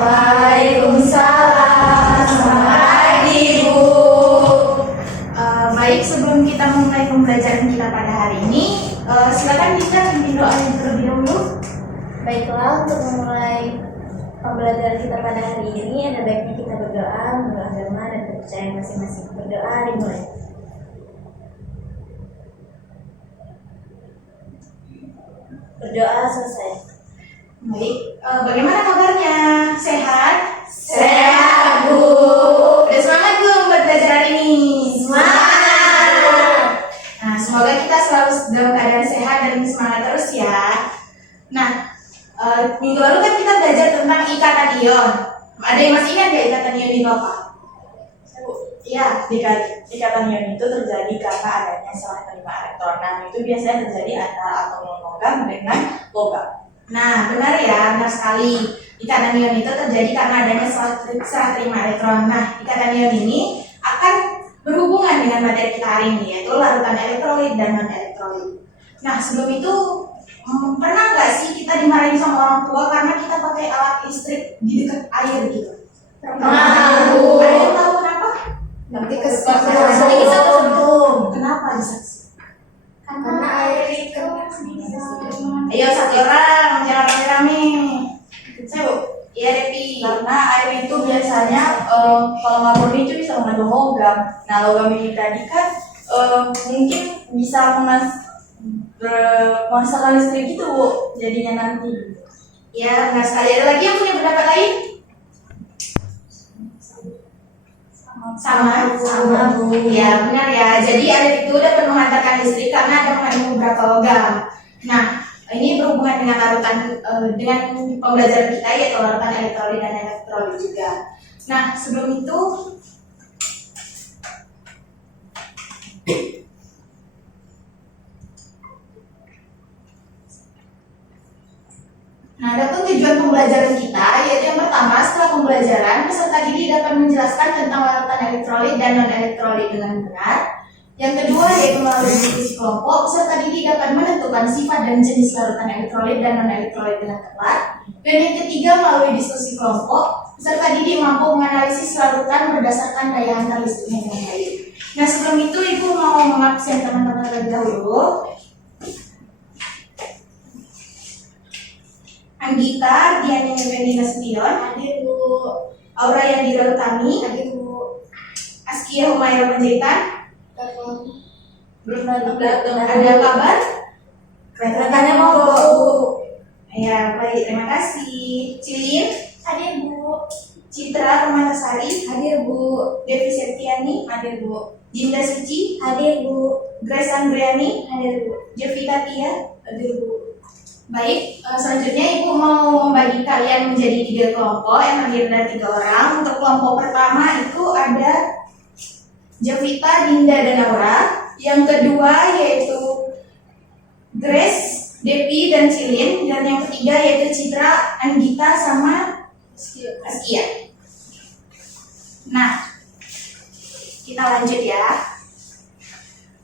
Waalaikumsalam. Selamat pagi, Bu. Baik, sebelum kita mulai pembelajaran kita pada hari ini, silakan kita pimpin doa yang terlebih dahulu. Baiklah, untuk memulai pembelajaran kita pada hari ini, ada baiknya kita berdoa menurut agama dan kepercayaan masing-masing. Berdoa dimulai. Berdoa selesai. Baik, bagaimana kabarnya? Sehat? Sehat, Bu. Udah semangat belum buat belajar hari ini? Semangat. Nah, semoga kita selalu dalam keadaan sehat dan semangat terus ya. Nah, minggu lalu kan kita belajar tentang ikatan ion. Ada yang masih ingat nggak ikatan ion itu apa? Iya, ikatan ion itu terjadi karena adanya serah terima elektron. Nah, itu biasanya terjadi antara atom logam dengan logam. Nah, benar ya, benar sekali. Ikatan ion itu terjadi karena adanya serah terima elektron. Nah, ikatan ion ini akan berhubungan dengan materi kita hari ini, yaitu larutan elektrolit dan non-elektrolit. Nah, sebelum itu, pernah nggak sih kita dimarahin sama orang tua karena kita pakai alat listrik di dekat air gitu? Pernah. Ada yang tahu kenapa? Nanti Nanti kita kesentuh. Kenapa bisa? Karena air itu Ayo satu orang, jangan rame-rame. Saya Bu, iya Devi. Karena air itu biasanya kalau nggak murni itu bisa mengandung logam. Nah, logam ini tadi kan mungkin bisa menghasilkan listrik gitu Bu, jadinya nanti. Ya, benar sekali. Ada lagi yang punya pendapat lain? Sama Bu. Ya, benar ya. Jadi air itu dapat menghantarkan listrik karena ada mengandung beberapa logam. Nah, ini berhubungan dengan larutan dengan pembelajaran kita, yaitu larutan elektrolit dan elektrolit juga. Nah, sebelum itu adapun tujuan pembelajaran kita, yaitu yang pertama, setelah pembelajaran, peserta didik dapat menjelaskan tentang larutan elektrolit dan non-elektrolit dengan benar. Yang kedua, yaitu melalui diskusi kelompok, peserta didik dapat menentukan sifat dan jenis larutan elektrolit dan non-elektrolit dengan tepat. Dan yang ketiga, melalui diskusi kelompok, peserta didik mampu menganalisis larutan berdasarkan daya hantar listriknya dengan baik. Nah, sebelum itu, Ibu mau mengabsen teman-teman terlebih dahulu. Anggita Diani Fendi Nasution, hadir, Bu. Aura Yandira Utami, Hadir, Bu. Askia Humayra Panjaitan. Belum datang. Ada kabar? Keretanya mau, Bu. Ya, baik, terima kasih. Cilin, Hadir, Bu. Citra Romantasari, Hadir, Bu. Devi Septiani, Hadir, Bu. Dinda Suci, Hadir, Bu. Grace Andriani, Hadir, Bu. Jovita Tia, hadir Bu. Baik, selanjutnya Ibu mau membagi kalian menjadi 3 kelompok yang terdiri dari 3 orang. Untuk kelompok pertama itu ada Jovita, Dinda, dan Aura. Yang kedua yaitu Grace, Devi, dan Cilin. Dan yang ketiga yaitu Citra, Anggita, sama Askia. Nah, kita lanjut ya.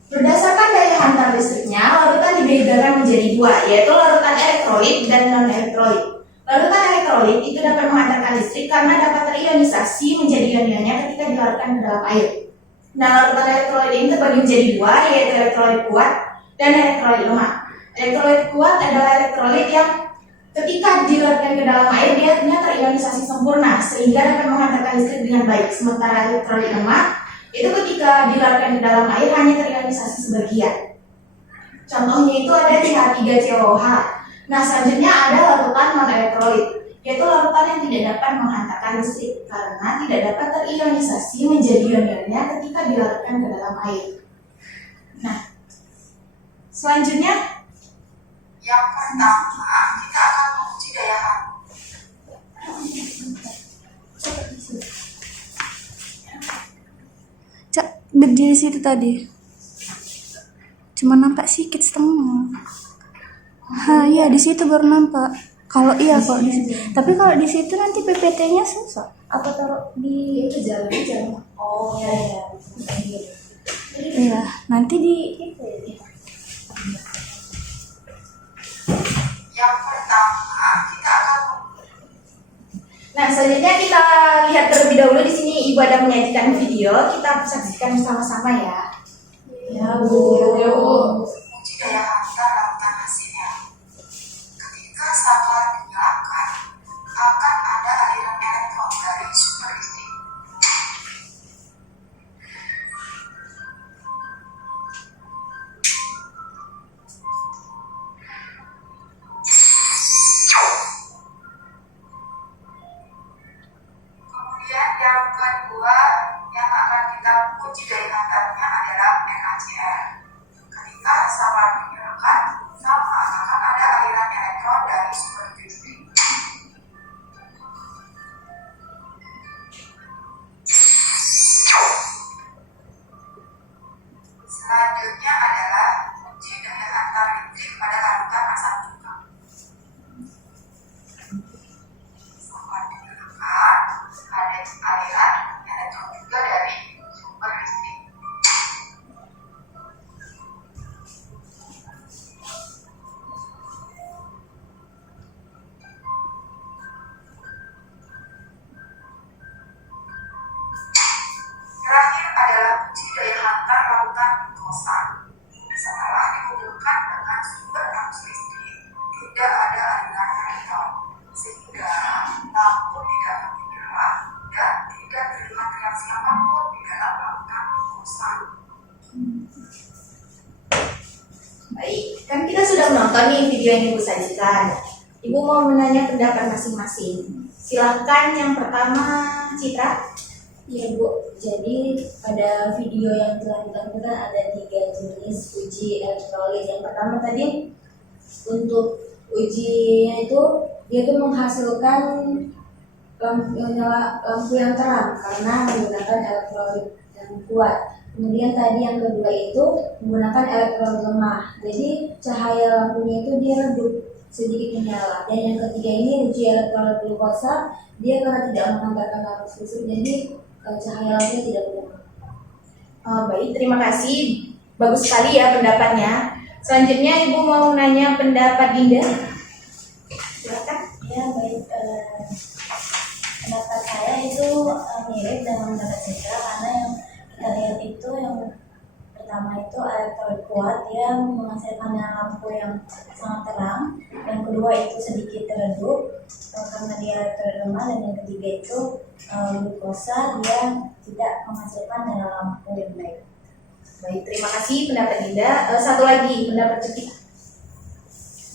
Berdasarkan daya hantar listriknya, larutan dibedakan menjadi 2, yaitu larutan elektrolit dan non-elektrolit. Larutan elektrolit itu dapat menghantarkan listrik karena dapat terionisasi menjadi ion-ionnya ketika dilarutkan ke dalam air. Nah, larutan elektrolit ini terbagi menjadi 2, yaitu elektrolit kuat dan elektrolit lemah. Elektrolit kuat adalah elektrolit yang ketika dilarutkan ke dalam air dia terionisasi sempurna sehingga dapat menghantarkan listrik dengan baik. Sementara elektrolit lemah itu ketika dilarutkan ke dalam air hanya terionisasi sebagian. Contohnya itu ada CH3COH. Nah, selanjutnya ada larutan non-elektrolit, yaitu larutan yang tidak dapat menghantarkan listrik karena tidak dapat terionisasi menjadi ion-ionnya ketika dilarutkan ke dalam air. Nah, selanjutnya yang pertama kita akan menguji daya hantar. Berdiri situ tadi, cuma nampak sedikit setengah. Ya di situ baru nampak. Kalau iya kok di situ. Tapi kalau di situ nanti PPT-nya susah. Apa taruh di Itu jalan aja. Oh, ya. Iya, nanti di Yang pertama kita akan Nah, selanjutnya lihat terlebih dahulu di sini Ibu ada menyajikan video, kita saksikan bersama-sama ya. Ya Bu. Uji daya hantar lautan hasilnya. Ketika saklar dinyalakan, akan ada aliran elektron dari sumber listrik. Kemudian yang kedua yang akan kita uji daya hantarnya adalah NaCl. Ketika saklar dinyalakan, sama akan ada aliran elektron dari sumber listrik. Selanjutnya adalah uji daya hantar listrik pada larutan asam cuka. Saklar dinyalakan, ada aliran elektron juga dari sumber listrik. Terakhir adalah uji daya hantar lautan glukosa. Setelah dihubungkan dengan sumber arus listrik, tidak ada aliran elektron, sehingga lampu tidak menyala dan tidak terlihat reaksi apapun di dalam lautan glukosa. Baik, kan kita sudah menonton nih video yang Ibu sajikan. Ibu mau menanya pendapat masing-masing. Silahkan yang pertama, Citra. Iya Bu, jadi pada video yang telah ditonton ada 3 jenis uji elektrolit. Yang pertama tadi untuk ujinya itu dia tuh menghasilkan lampu yang terang karena menggunakan elektrolit yang kuat. Kemudian tadi yang kedua itu menggunakan elektrolit lemah. Jadi cahaya lampunya itu dia redup sedikit menyala. Dan yang ketiga ini uji elektrolit glukosa, dia karena tidak menghantarkan arus listrik jadi cahaya lampunya tidak menyala. Baik, terima kasih. Bagus sekali ya pendapatnya. Selanjutnya Ibu mau nanya pendapat Dinda. Silakan. Ya baik, pendapat saya itu mirip dengan pendapat Citra karena yang kita lihat itu yang pertama itu elektrolit kuat yang menghasilkan lampu yang sangat terang, yang kedua itu sedikit redup karena dia elektrolit lemah, dan yang ketiga itu glukosa dia tidak menghasilkan lampu yang baik. Baik, terima kasih pendapat Dinda. Satu lagi pendapat Cekita.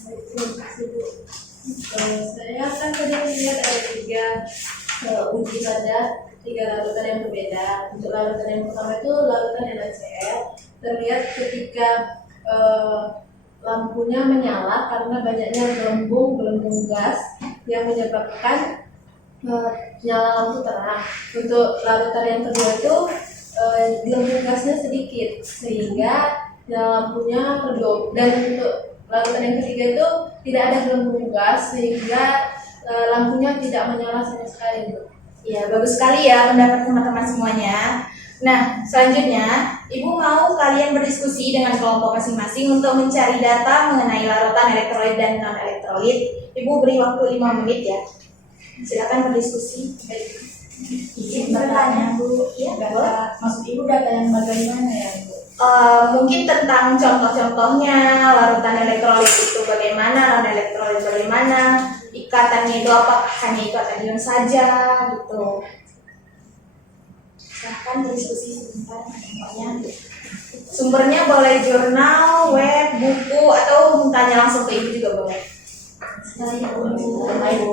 Terima kasih Bu. Saya kan tadi melihat ada 3 uji pada 3 larutan yang berbeda. Untuk larutan yang pertama itu larutan NaCl, terlihat ketika lampunya menyala karena banyaknya gelembung gas yang menyebabkan nyala lampu terang. Untuk larutan yang kedua itu gelembung gasnya sedikit sehingga nyala lampunya redup, dan untuk larutan yang ketiga itu tidak ada gelembung gas sehingga lampunya tidak menyala sama sekali Bu. Ya, bagus sekali ya pendapat teman-teman semuanya. Nah, selanjutnya Ibu mau kalian berdiskusi dengan kelompok masing-masing untuk mencari data mengenai larutan elektrolit dan non-elektrolit. Ibu beri waktu 5 menit ya. Silakan berdiskusi. Izin bertanya Bu, Ya, maksud Ibu data yang bagaimana ya Bu? Mungkin tentang contoh-contohnya larutan elektrolit itu bagaimana, non-elektrolit bagaimana, ikatannya itu apakah hanya ikatan ion saja gitu. Silahkan berdiskusi sebentar. Sumbernya boleh jurnal, web, buku, atau tanya langsung ke Ibu juga boleh. Saya Bu. Baik,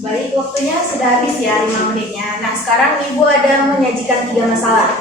Baik, waktunya sudah habis ya 5 menitnya. Nah, sekarang Ibu ada menyajikan 3 masalah.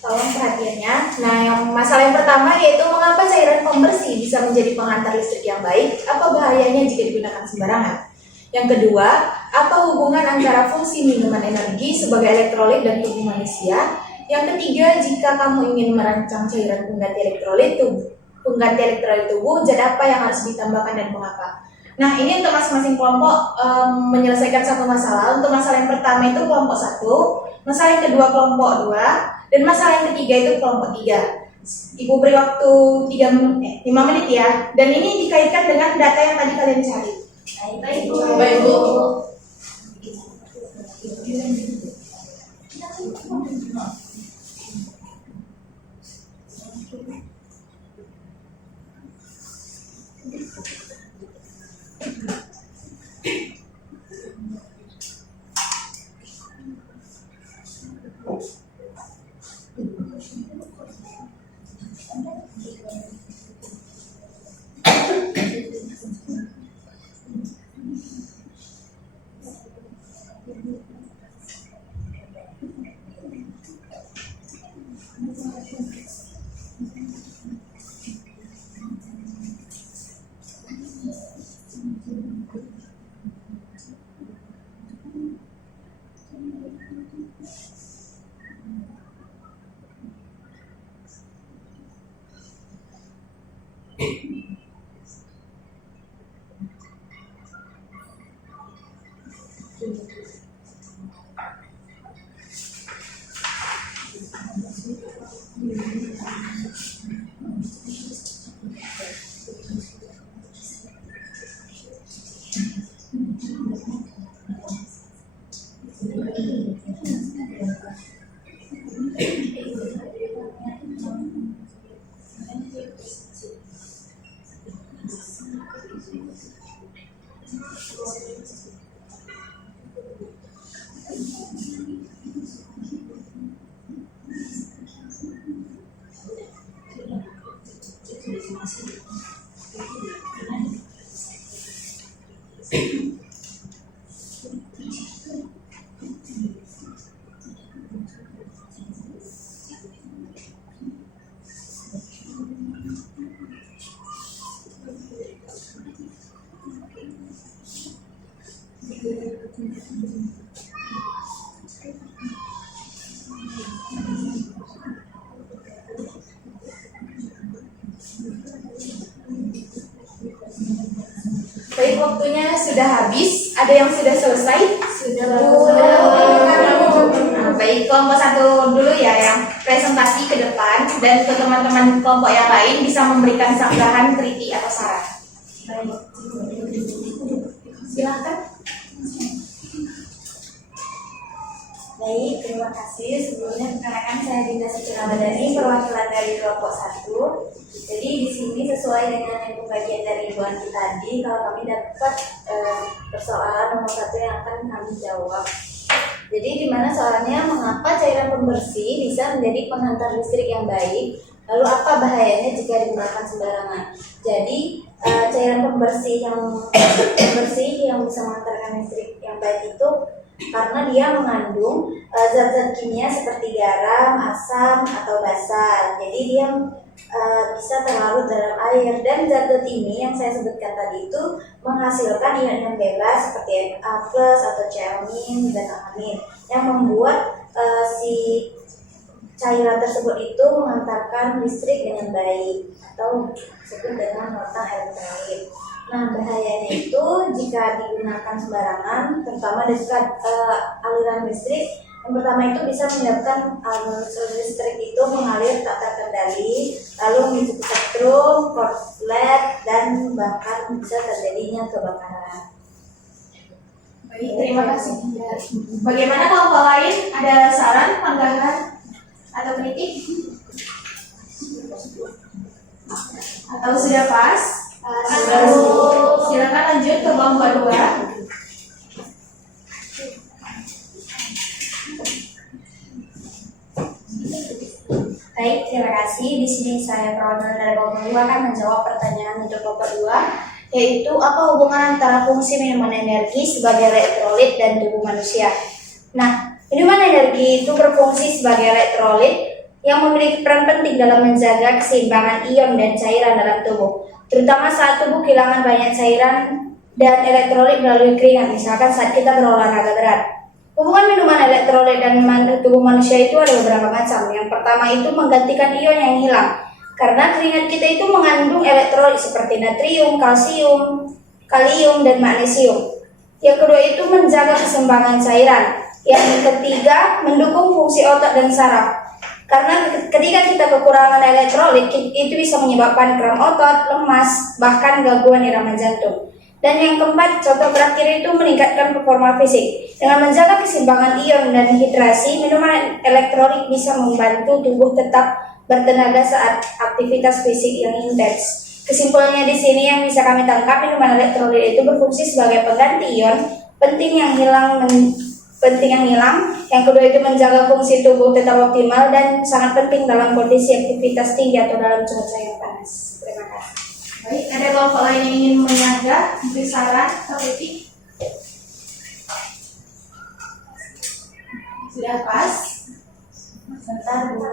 Tolong perhatiannya. Nah, yang masalah yang pertama yaitu mengapa cairan pembersih bisa menjadi penghantar listrik yang baik? Apa bahayanya jika digunakan sembarangan? Yang kedua, apa hubungan antara fungsi minuman energi sebagai elektrolit dan tubuh manusia? Yang ketiga, jika kamu ingin merancang cairan pengganti elektrolit tubuh, zat apa yang harus ditambahkan dan mengapa? Nah, ini untuk masing-masing kelompok menyelesaikan satu masalah. Untuk masalah yang pertama itu kelompok 1, masalah yang kedua kelompok 2, dan masalah yang ketiga itu kelompok 3. Ibu beri waktu 5 menit ya. Dan ini dikaitkan dengan data yang tadi kalian cari. Baik, Bu. Baik, Bu. waktunya sudah habis. Ada yang sudah selesai? Sudah. Nah, baik, kelompok 1 dulu ya yang presentasi ke depan, dan ke teman-teman kelompok yang lain bisa memberikan sanggahan, kritik atau saran. Silakan. Baik, terima kasih. Sebelumnya perkenalkan saya Dinda Sucinabadani, perwakilan dari kelompok 1. Jadi di sini sesuai dengan yang pembagian dari Ibu Anti tadi, kalau kami dapat persoalan nomor 1 yang akan kami jawab. Jadi di mana soalnya mengapa cairan pembersih bisa menjadi penghantar listrik yang baik? Lalu apa bahayanya jika digunakan sembarangan? Jadi cairan pembersih yang bisa menghantarkan listrik yang baik itu karena dia mengandung zat-zat kimia seperti garam, asam, atau basa. Jadi dia bisa terlarut dalam air, dan zat-zat ini yang saya sebutkan tadi itu menghasilkan ion-ion bebas seperti Na+ atau Cl- dan amin yang membuat si cairan tersebut itu mengantarkan listrik dengan baik atau disebut dengan notan elektrolit. Nah, bahayanya itu jika digunakan sembarangan, terutama di dekat aliran listrik. Yang pertama itu bisa menyebabkan arus listrik itu mengalir tak terkendali, lalu memicu setrum, korslet, dan bahkan bisa terjadinya kebakaran. Baik, terima kasih. Bagaimana kelompok lain? Ada saran, tanggapan, atau kritik? Atau sudah pas? Silakan lanjut ke kelompok 2. Baik, terima kasih. Di sini saya perwakilan dari kelompok 2 akan menjawab pertanyaan untuk kelompok 2, yaitu apa hubungan antara fungsi minuman energi sebagai elektrolit dan tubuh manusia. Nah, minuman energi itu berfungsi sebagai elektrolit yang memiliki peran penting dalam menjaga keseimbangan ion dan cairan dalam tubuh, terutama saat tubuh kehilangan banyak cairan dan elektrolit melalui keringat, misalkan saat kita berolahraga berat. Hubungan minuman elektrolit dan tubuh manusia itu ada beberapa macam. Yang pertama itu menggantikan ion yang hilang, karena keringat kita itu mengandung elektrolit seperti natrium, kalsium, kalium, dan magnesium. Yang kedua itu menjaga keseimbangan cairan. Yang ketiga mendukung fungsi otot dan saraf. Karena ketika kita kekurangan elektrolit, itu bisa menyebabkan kram otot, lemas, bahkan gangguan irama jantung. Dan yang keempat, contoh terakhir itu meningkatkan performa fisik. Dengan menjaga keseimbangan ion dan hidrasi, minuman elektrolit bisa membantu tubuh tetap bertenaga saat aktivitas fisik yang intens. Kesimpulannya di sini yang bisa kami tangkap, minuman elektrolit itu berfungsi sebagai pengganti ion penting yang hilang. Yang kedua itu menjaga fungsi tubuh tetap optimal dan sangat penting dalam kondisi aktivitas tinggi atau dalam cuaca yang panas. Terima kasih. Baik, ada kelompok lain yang ingin menyaga, memberi saran atau kritik? Sudah pas? Sebentar, Bu.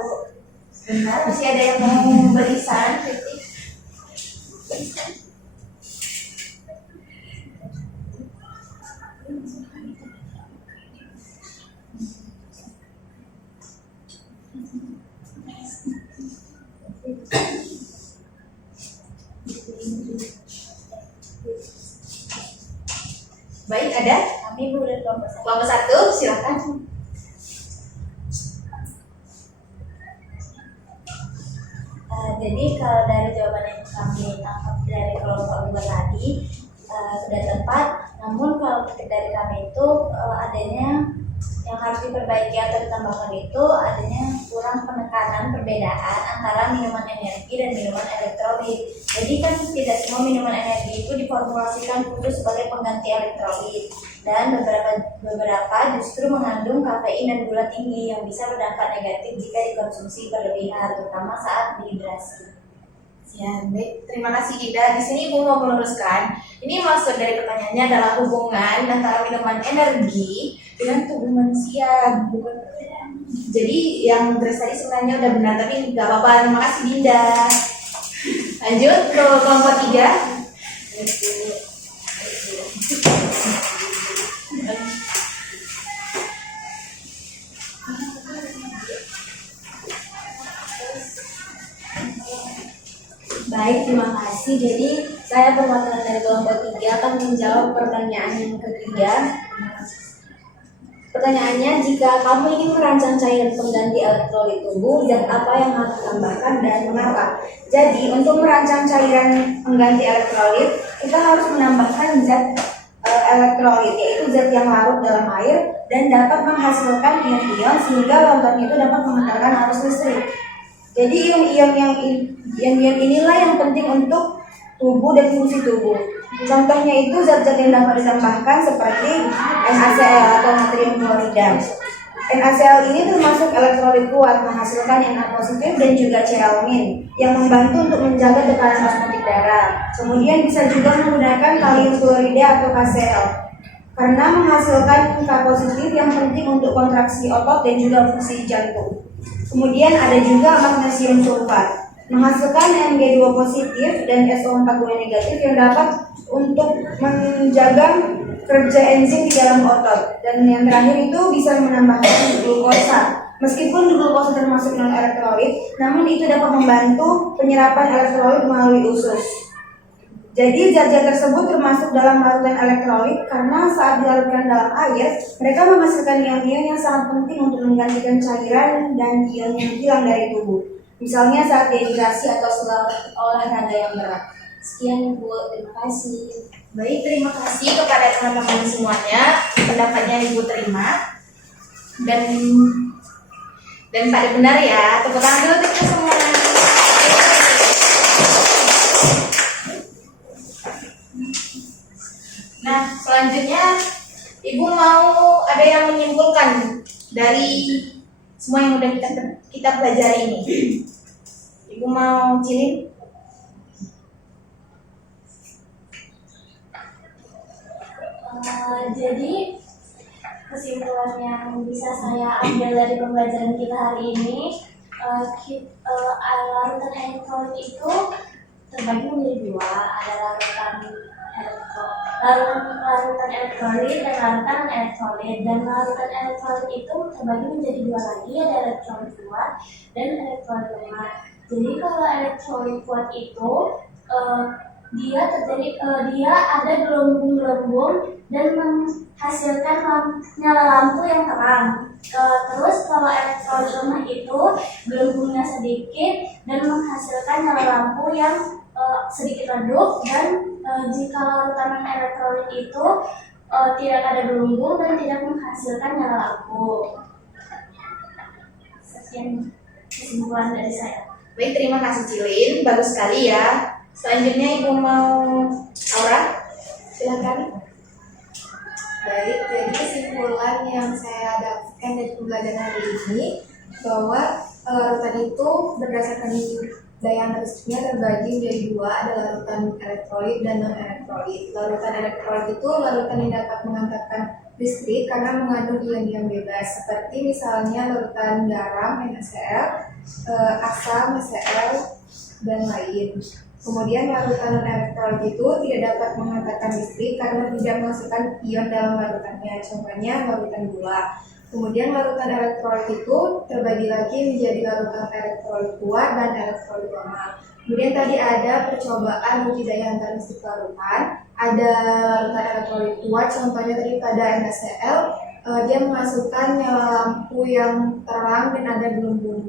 Benar, masih ada yang mau memberi saran, kritik? Baik, ada? Kami Bu dari kelompok 1. Kelompok 1, silakan. Jadi kalau dari jawaban yang kami tangkap dari kelompok 2 tadi sudah tepat. Namun kalau dari kami itu adanya yang harus diperbaiki atau ditambahkan itu adanya kurang penekanan perbedaan antara minuman energi dan minuman elektrolit. Jadi kan tidak semua minuman energi itu diformulasikan khusus sebagai pengganti elektrolit, dan beberapa justru mengandung kafein dan gula tinggi yang bisa berdampak negatif jika dikonsumsi berlebihan, terutama saat dehidrasi. Ya, baik. Terima kasih Ida. Di sini Ibu mau meluruskan. Ini maksud dari pertanyaannya adalah hubungan antara minuman energi dengan tubuh manusia. Jadi yang Grace tadi sebenarnya udah benar, tapi nggak apa-apa. Terima kasih Dinda. Lanjut ke kelompok 3. Baik, terima kasih. Jadi Saya perwakilan dari kelompok 3 akan menjawab pertanyaan yang ketiga. Pertanyaannya, jika kamu ingin merancang cairan pengganti elektrolit tubuh, zat apa yang harus ditambahkan dan mengapa? Jadi, untuk merancang cairan pengganti elektrolit, kita harus menambahkan zat elektrolit, yaitu zat yang larut dalam air dan dapat menghasilkan ion-ion sehingga lautannya itu dapat mengantarkan arus listrik. Jadi ion-ion inilah yang penting untuk tubuh dan fungsi tubuh. Contohnya itu zat-zat yang dapat ditambahkan seperti NaCl atau natrium klorida. NaCl ini termasuk elektrolit kuat, menghasilkan Na positif dan juga Cl- yang membantu untuk menjaga tekanan osmotik darah. Kemudian bisa juga menggunakan kalium klorida atau KCl karena menghasilkan K positif yang penting untuk kontraksi otot dan juga fungsi jantung. Kemudian ada juga magnesium sulfat, menghasilkan Mg2 positif dan SO42 negatif yang dapat untuk menjaga kerja enzim di dalam otot. Dan yang terakhir itu bisa menambahkan glukosa. Meskipun glukosa termasuk non elektrolit, namun itu dapat membantu penyerapan elektrolit melalui usus. Jadi zat-zat tersebut termasuk dalam larutan elektrolit karena saat dilarutkan dalam air, mereka menghasilkan ion-ion yang sangat penting untuk menggantikan cairan dan ion yang hilang dari tubuh. Misalnya saat dehidrasi atau setelah olahraga yang berat. Sekian Bu, terima kasih. Baik, terima kasih kepada teman-teman semuanya. Pendapatnya Ibu terima. Dan pada benar ya. Tepuk tangan dulu untuk kita semua. Nah, selanjutnya Ibu mau ada yang menyimpulkan dari semua yang udah kita pelajari ini. Ibu mau cilin? Jadi kesimpulan yang bisa saya ambil dari pembelajaran kita hari ini, larutan elektrolit itu terbagi menjadi dua, ada larutan elektrolit dan larutan elektrolit. Dan larutan elektrolit itu terbagi menjadi dua lagi, ada elektrolit kuat dan elektrolit lemah. Jadi kalau elektrolit kuat itu dia ada gelembung-gelembung dan menghasilkan nyala lampu yang terang. Terus kalau elektrolit lemah itu gelembungnya sedikit dan menghasilkan nyala lampu yang sedikit redup. Dan jika larutan elektrolit itu tidak ada gelembung dan tidak menghasilkan nyala lampu. Sekian kesimpulan dari saya. Baik, terima kasih Cilin, bagus sekali ya. Selanjutnya Ibu mau Aura, silakan. Baik, jadi kesimpulan yang saya dapatkan dari pembelajaran hari ini bahwa larutan itu berdasarkan daya listriknya terbagi menjadi dua, ada larutan elektrolit dan non elektrolit. Larutan elektrolit itu larutan yang dapat mengantarkan listrik karena mengandung ion-ion bebas, seperti misalnya larutan garam NaCl, asam HCl dan lain. Kemudian larutan non-elektrolit itu tidak dapat menghantarkan listrik karena tidak menghasilkan ion dalam larutannya, contohnya larutan gula. Kemudian larutan elektrolit itu terbagi lagi menjadi larutan elektrolit kuat dan elektrolit lemah. Kemudian tadi ada percobaan uji daya hantar listrik larutan. Ada larutan elektrolit kuat, contohnya tadi pada NaCl, dia menghasilkan nyala lampu yang terang dan ada gelembung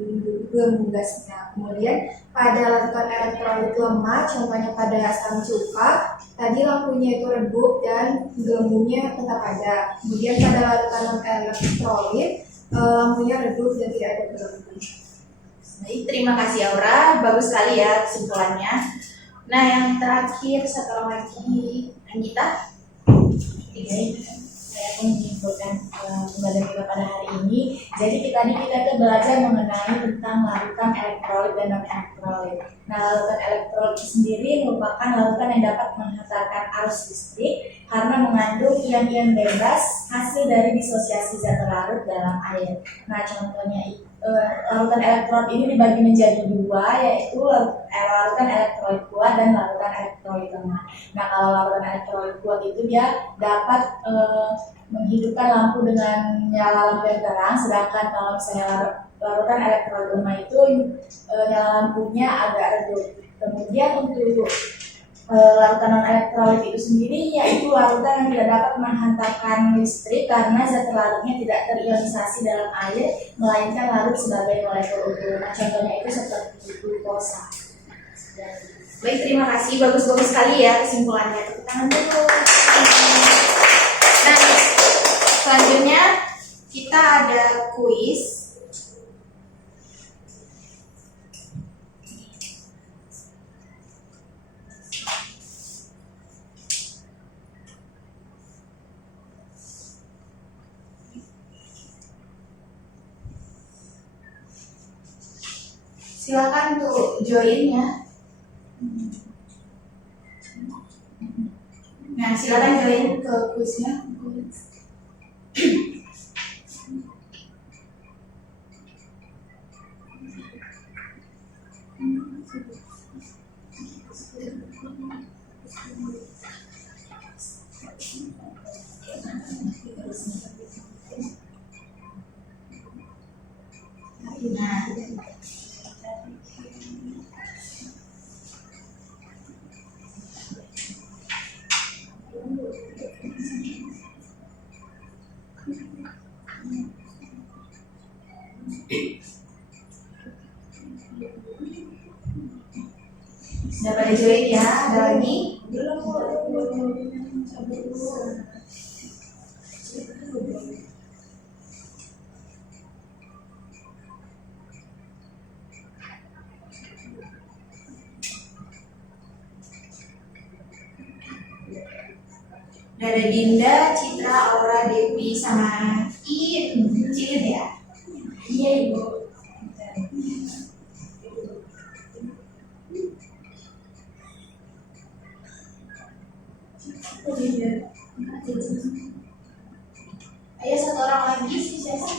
gasnya. Kemudian pada larutan elektrolit lemah, contohnya pada asam cuka, tadi lampunya itu redup dan gelembungnya tetap ada. Kemudian pada larutan non elektrolit, lampunya redup dan tidak ada gelembung. Baik, terima kasih Aura, bagus sekali ya kesimpulannya. Nah, yang terakhir satu orang lagi, Anggita. Saya pun menyimpulkan pembelajaran kita pada hari ini. Jadi kita belajar mengenai tentang larutan elektrolit dan non elektrolit. Nah, larutan elektrolit sendiri merupakan larutan yang dapat menghantarkan arus listrik karena mengandung ion-ion bebas hasil dari disosiasi zat larut dalam air. Nah, contohnya larutan elektrolit ini dibagi menjadi dua, yaitu larutan elektrolit kuat dan larutan elektrolit lemah. Nah, kalau larutan elektrolit kuat itu dia dapat menghidupkan lampu dengan nyala lampu yang terang, sedangkan kalau misalnya larutan elektrolit lemah itu nyala lampunya agak redup. Kemudian untuk larutan non elektrolit itu sendiri yaitu larutan yang tidak dapat menghantarkan listrik karena zat larutnya tidak terionisasi dalam air melainkan larut sebagai molekul utuh. Nah, contohnya itu seperti glukosa. Baik, terima kasih. Bagus-bagus sekali ya kesimpulannya. Tepuk tangan dulu. Nah, selanjutnya kita ada kuis. Silakan tuh join ya. Nah, silakan join ke kuisnya. Nah, sudah pada join ya? Ada lagi? Udah ada Dinda, Citra, Aura, Devi, sama Cilin ya? Iya, Ibu. Ayo satu orang lagi sih siapa?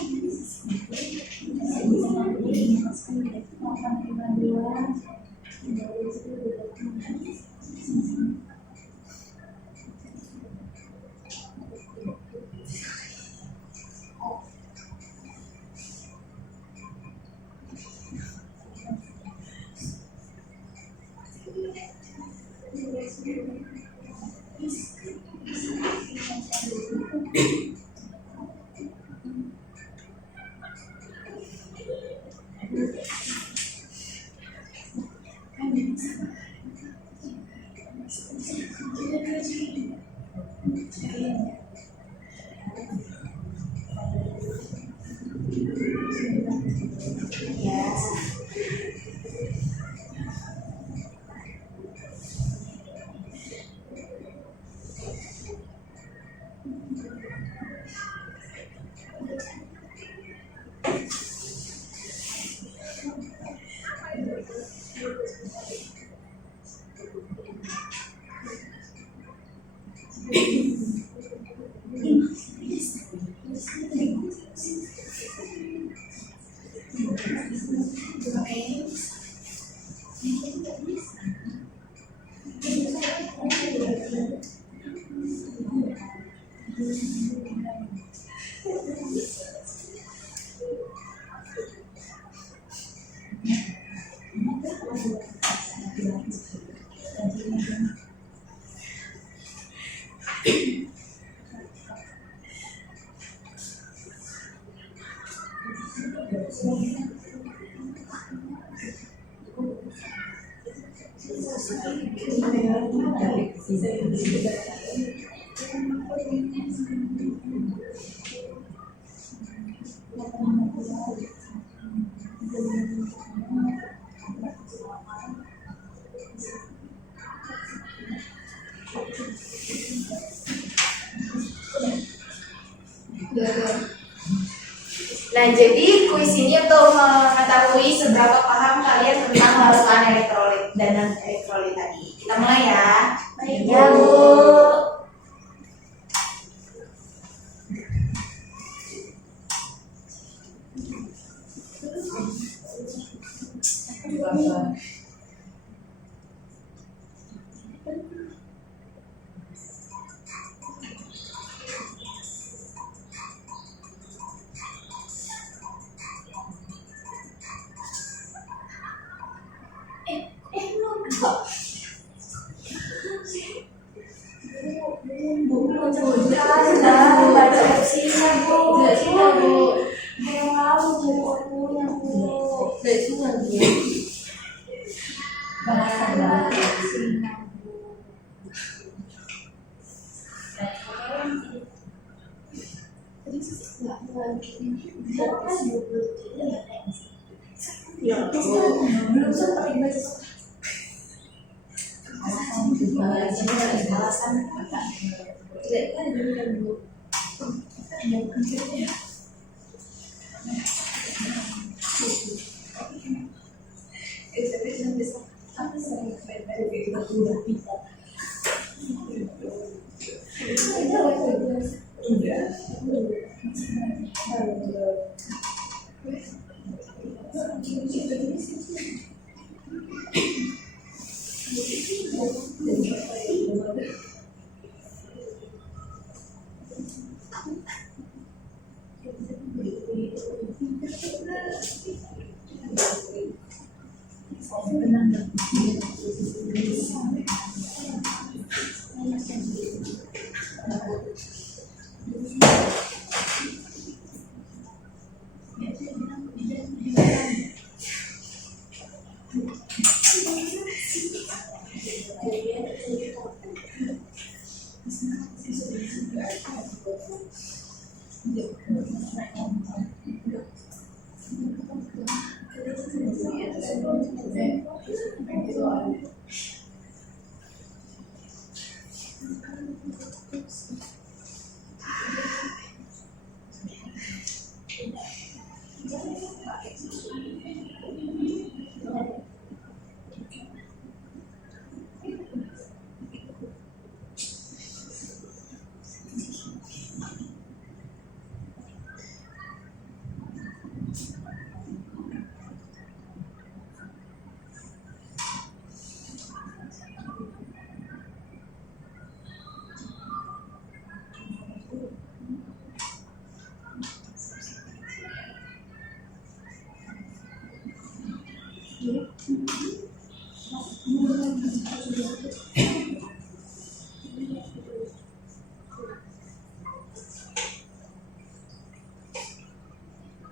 Ya. Nah, jadi kuis ini untuk mengetahui seberapa paham kalian tentang larutan elektrolit dan non elektrolit tadi. Kita mulai ya. Baik, Ya, Bu. Belum sempat dibaca. Alasan apa? Tidak kan dulu dulu.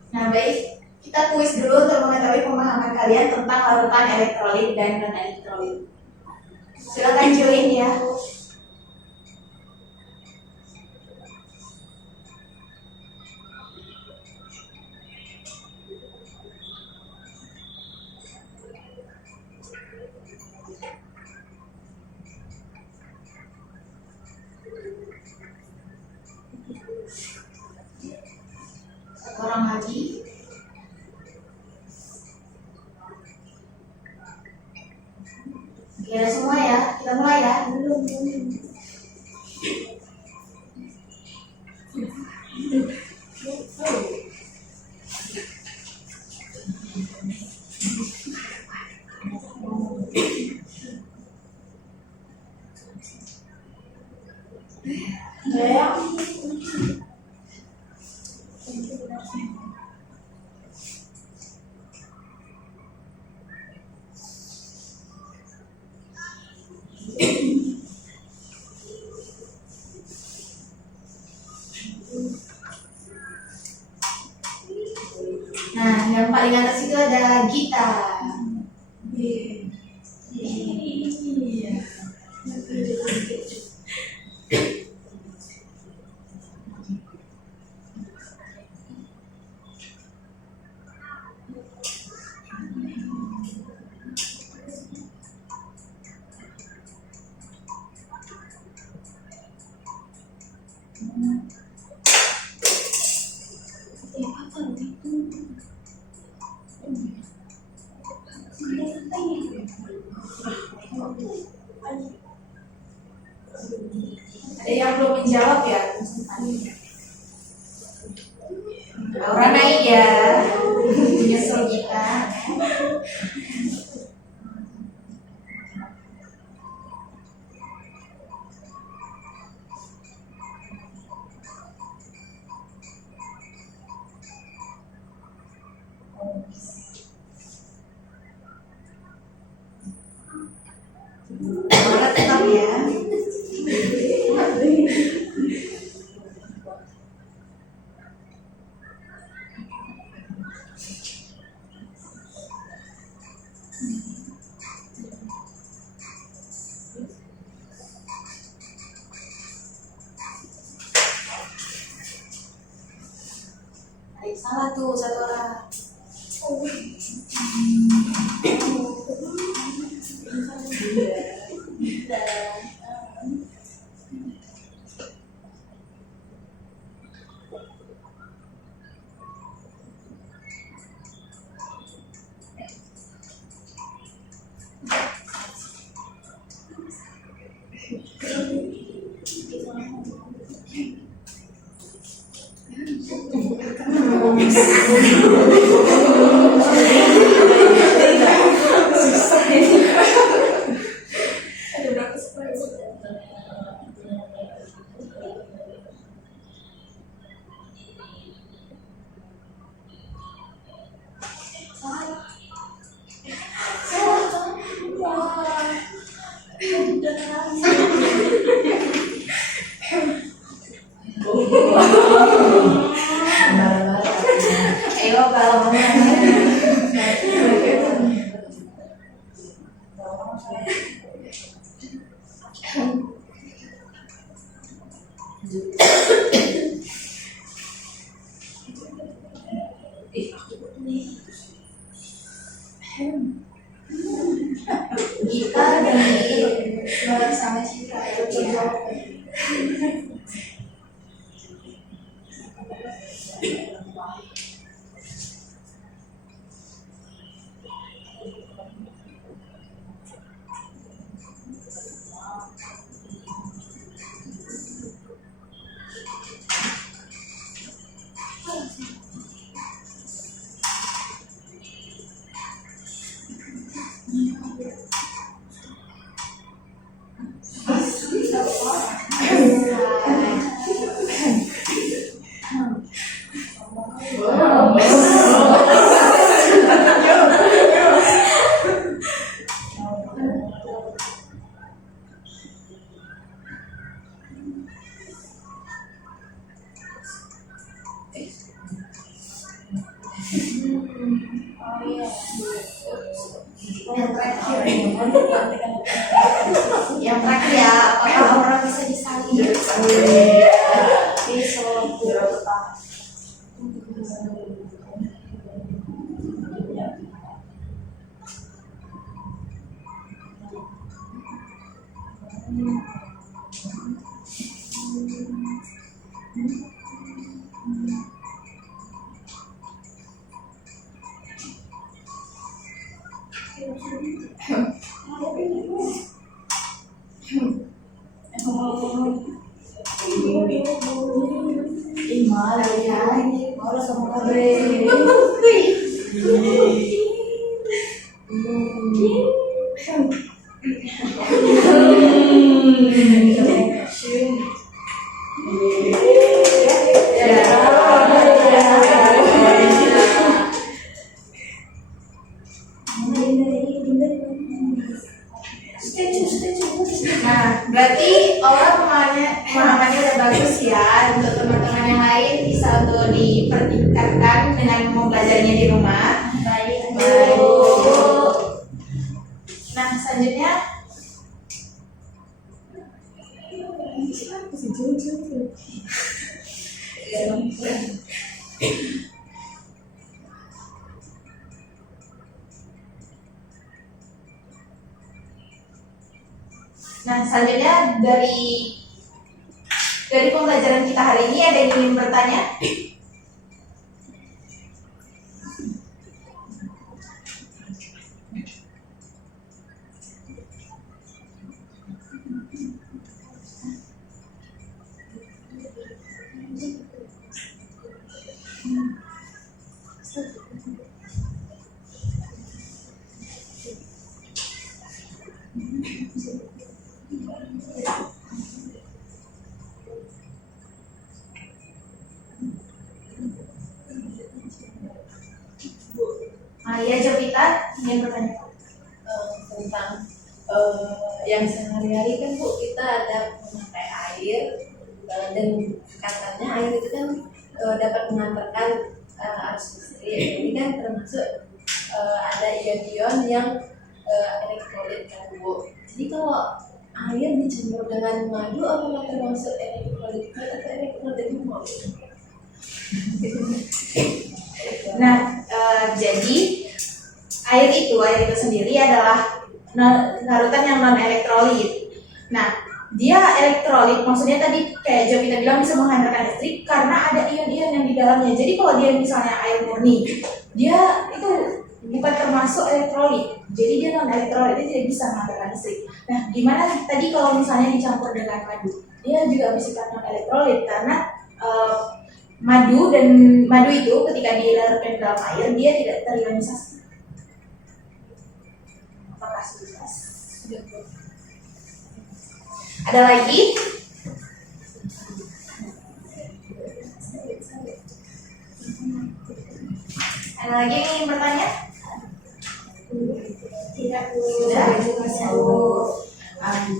Nah, baik, kita kuis dulu untuk mengetahui pemahaman kalian tentang larutan elektrolit dan non-elektrolit. Silakan join ya. Satu orang lagi. Oke, ada semua ya. Kita mulai ya. Ya. Nah, yang paling atas itu ada Gita. Ada yang belum menjawab ya? Aura naik ya. Nyusul kita. Aura tetap ya. Ada berapa sekolah? Ayo kalau Gita dari luar sama Citra ya. Yang terakhir ya, apakah orang bisa disalin? Nah, berarti Aura pemahamannya udah bagus ya. Untuk teman-teman yang lain bisa untuk dipertingkatkan dengan mempelajarinya di rumah. Baik. Nah, selanjutnya dari pembelajaran kita hari ini ada yang ingin bertanya? Ya, Jovita ingin bertanya. Tentang yang sehari-hari kan Bu, kita ada memakai air dan katanya air itu kan dapat mengantarkan arus listrik. Ini kan termasuk ada ion-ion yang elektrolit kan Bu. Jadi kalau air dicampur dengan madu apakah termasuk elektrolit atau elektrolit mau? Nah, jadi air itu sendiri adalah larutan yang non elektrolit. Nah, dia elektrolit maksudnya tadi kayak Jovita bilang bisa menghantarkan listrik karena ada ion-ion yang di dalamnya. Jadi kalau dia misalnya air murni, dia itu bukan termasuk elektrolit. Jadi dia non elektrolit, dia tidak bisa menghantarkan listrik. Nah, gimana tadi kalau misalnya dicampur dengan madu? Dia juga bersifat non elektrolit karena madu itu ketika dilarutkan dalam air dia tidak terionisasi. Apakah sudah jelas? Ada lagi? Ada lagi yang ingin bertanya? Tidak Sudah.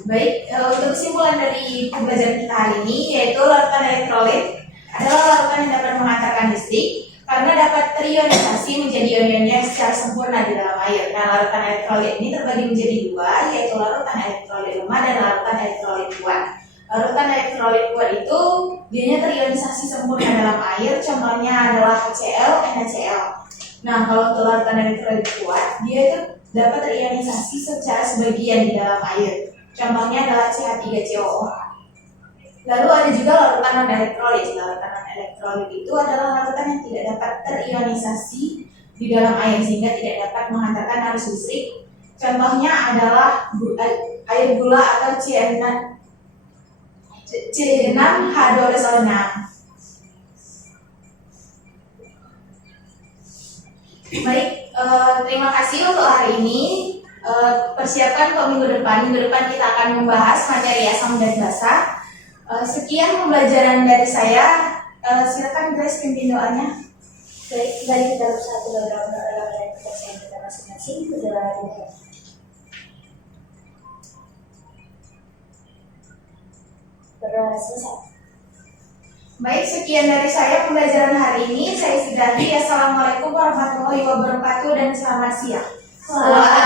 Baik, untuk kesimpulan dari pembelajaran kita hari ini yaitu larutan elektrolit adalah larutan yang dapat menghantarkan listrik karena dapat terionisasi menjadi ion-ionnya secara sempurna di dalam air. Nah, larutan elektrolit ini terbagi menjadi dua, yaitu larutan elektrolit lemah dan larutan elektrolit kuat. Larutan elektrolit kuat itu dianya terionisasi sempurna dalam air, contohnya adalah HCl, NaCl. Nah, kalau untuk larutan elektrolit kuat, dia itu dapat terionisasi secara sebagian di dalam air. Contohnya adalah CH3COO. Lalu ada juga larutan non-elektrolit. Larutan non-elektrolit itu adalah larutan yang tidak dapat terionisasi di dalam air sehingga tidak dapat menghantarkan arus listrik. Contohnya adalah air gula atau C6H12O6. Baik, terima kasih untuk hari ini. Persiapkan untuk minggu depan. Minggu depan kita akan membahas materi asam dan basa. Sekian pembelajaran dari saya. Silakan Grace pimpin doanya. Baik, kembali kita bersatu dalam kepercayaan kita masing-masing ke dalam selesai. Baik, sekian dari saya pembelajaran hari ini. Saya sudahi. Assalamualaikum warahmatullahi wabarakatuh dan selamat siang. Waalaikumsalam.